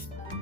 した。